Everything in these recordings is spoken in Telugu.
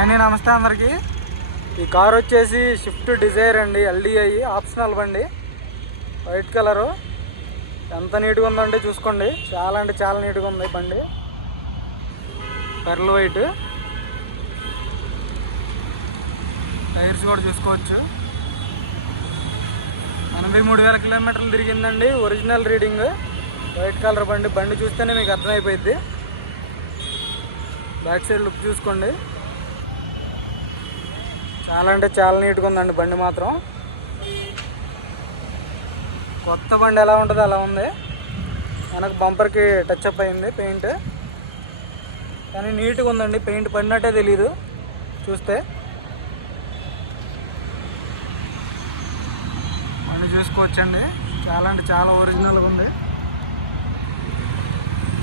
అండి నమస్తే అందరికి. ఈ కార్ వచ్చేసి షిఫ్ట్ డిజైర్ అండి ఎల్డిఐ ఆప్షనల్ బండి. వైట్ కలరు ఎంత నీట్గా ఉందండి చూసుకోండి. చాలా అంటే చాలా నీట్గా ఉంది బండి. పెర్ల్ వైట్ టైర్స్ కూడా చూసుకోవచ్చు. ఎనభై మూడు వేల కిలోమీటర్లు తిరిగిందండి. ఒరిజినల్ రీడింగ్ వైట్ కలర్ బండి. బండి చూస్తేనే మీకు అర్థమైపోయింది బ్యాక్ సైడ్ లుక్ చూసుకోండి. చాలా అంటే చాలా నీట్గా ఉందండి బండి మాత్రం. కొత్త బండి ఎలా ఉంటుందో అలా ఉంది. వెనక బంపర్కి టచ్ అప్ అయింది పెయింట్. కానీ నీట్గా ఉందండి పెయింట్ పడినట్టే తెలియదు చూస్తే. బండి చూసుకోవచ్చండి. చాలా అంటే చాలా ఒరిజినల్గా ఉంది.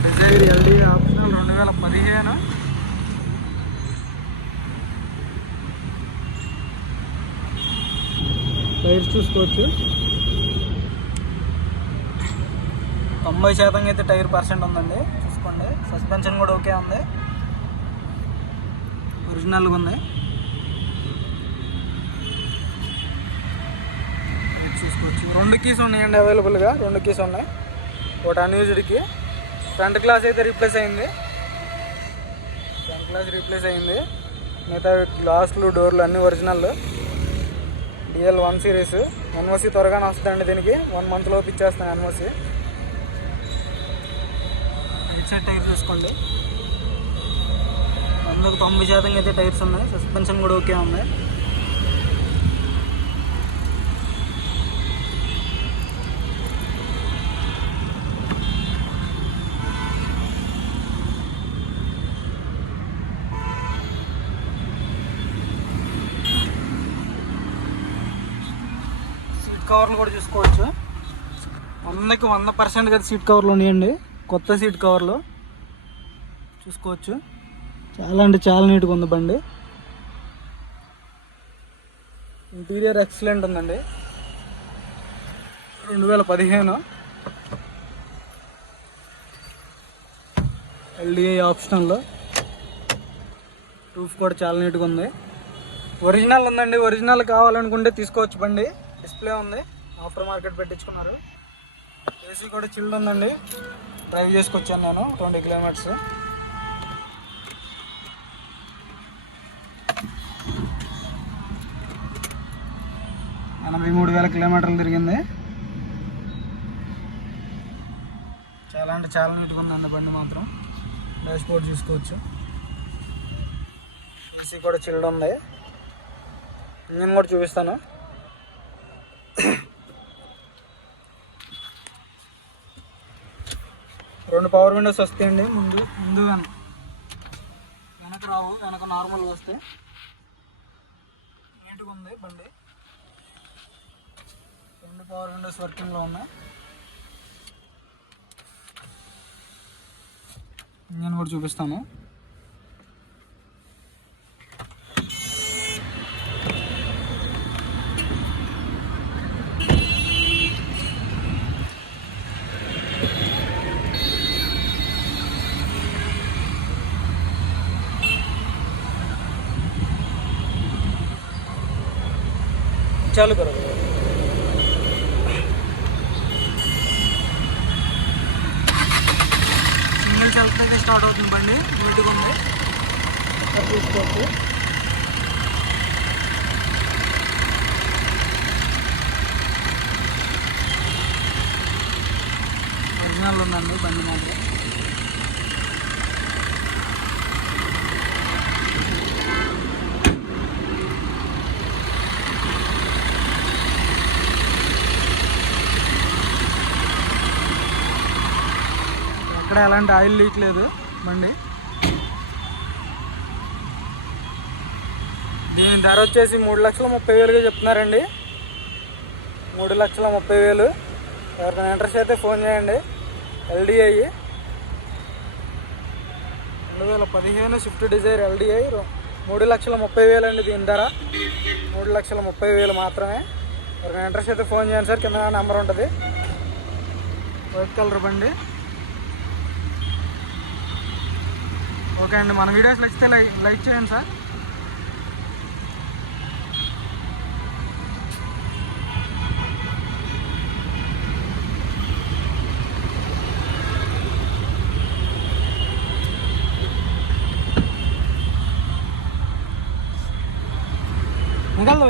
డిజైర్ ఎల్డీ ఆప్షన్ రెండు వేల పదిహేను. టైర్స్ చూసుకోవచ్చు. తొంభై శాతం అయితే టైర్ పర్సెంట్ ఉందండి. చూసుకోండి. సస్పెన్షన్ కూడా ఓకే ఉంది. ఒరిజినల్గా ఉంది. చూసుకోవచ్చు. రెండు కీస్ ఉన్నాయండి అవైలబుల్గా రెండు కీస్ ఉన్నాయి. ఒకటి అన్యూజ్డ్కి ఫ్రంట్ గ్లాస్ అయితే రీప్లేస్ అయింది. ఫ్రంట్ గ్లాస్ రీప్లేస్ అయింది. మిగతా గ్లాసులు డోర్లు అన్నీ original DL one series. NOC త్వరగానే వస్తుందండి దీనికి. వన్ మంత్ లోపు ఇచ్చేస్తాను ఎన్ఓసి. సైడ్ టైర్ చూసుకోండి అందుకు తొంభై శాతం అయితే టైర్స్ ఉన్నాయి. సస్పెన్షన్ కూడా ఓకే ఉన్నాయి. సీట్ కవర్లు కూడా చూసుకోవచ్చు. వందకి వంద పర్సెంట్ కదా సీట్ కవర్లు ఉన్నాయండి. కొత్త సీట్ కవర్లు చూసుకోవచ్చు. చాలా అంటే చాలా నీట్గా ఉంది బండి. ఇంటీరియర్ ఎక్సలెంట్ ఉందండి. రెండు వేల పదిహేను. ఎల్డిఐ ఆప్షనల్లో రూఫ్ కూడా చాలా నీట్గా ఉంది. ఒరిజినల్ ఉందండి. ఒరిజినల్ కావాలనుకుంటే తీసుకోవచ్చు బండి. డిస్ప్లే ఉంది. ఆఫ్టర్ మార్కెట్ పెట్టించుకున్నారు. ఏసీ కూడా చిల్డ్ ఉందండి. డ్రైవ్ చేసుకొచ్చాను నేను ట్వంటీ కిలోమీటర్స్. ఎనభై మూడు వేల కిలోమీటర్లు తిరిగింది. చాలా అంటే చాలా నీట్గా ఉందండి బండి మాత్రం. డాష్ బోర్డ్ చూసుకోవచ్చు. ఏసీ కూడా చిల్డ్ ఉంది. ఇంజన్ కూడా చూపిస్తాను. రెండు పవర్ విండోస్ వస్తాయండి ముందు ముందు వెనక వెనక రావు వెనక నార్మల్గా వస్తాయి. నీట్గా ఉంది బండి. రెండు పవర్ విండోస్ వర్కింగ్లో ఉన్నాయి. నేను కూడా చూపిస్తాను. चालू करो సింగిల్ సెల్ఫ్ అయితే స్టార్ట్ అవుతుంది బండి నీట్గా ఉంది అది చూసుకోవచ్చు ఒరిజినల్ ఉందండి బండి మాత్రం ఎక్కడ ఎలాంటి ఆయిల్ లీక్ లేదు బండి దీని ధర వచ్చేసి మూడు లక్షల ముప్పై వేలుగా చెప్తున్నారండి. మూడు లక్షల ముప్పై వేలు. ఎవరికైనా ఇంట్రెస్ట్ అయితే ఫోన్ చేయండి. ఎల్డిఐ. రెండు వేల పదిహేను స్విఫ్ట్ డిజైర్ ఎల్డిఐ. మూడు లక్షల ముప్పై వేలు అండి దీని ధర. మూడు లక్షల ముప్పై వేలు మాత్రమే. ఎవరికైనా ఇంట్రెస్ట్ అయితే ఫోన్ చేయండి సార్. కింద నెంబర్ ఉంటుంది. వైట్ కలర్ బండి. ఓకే అండి మన వీడియోస్ నచ్చితే లైక్ లైక్ చేయండి సార్. ఇంకా दो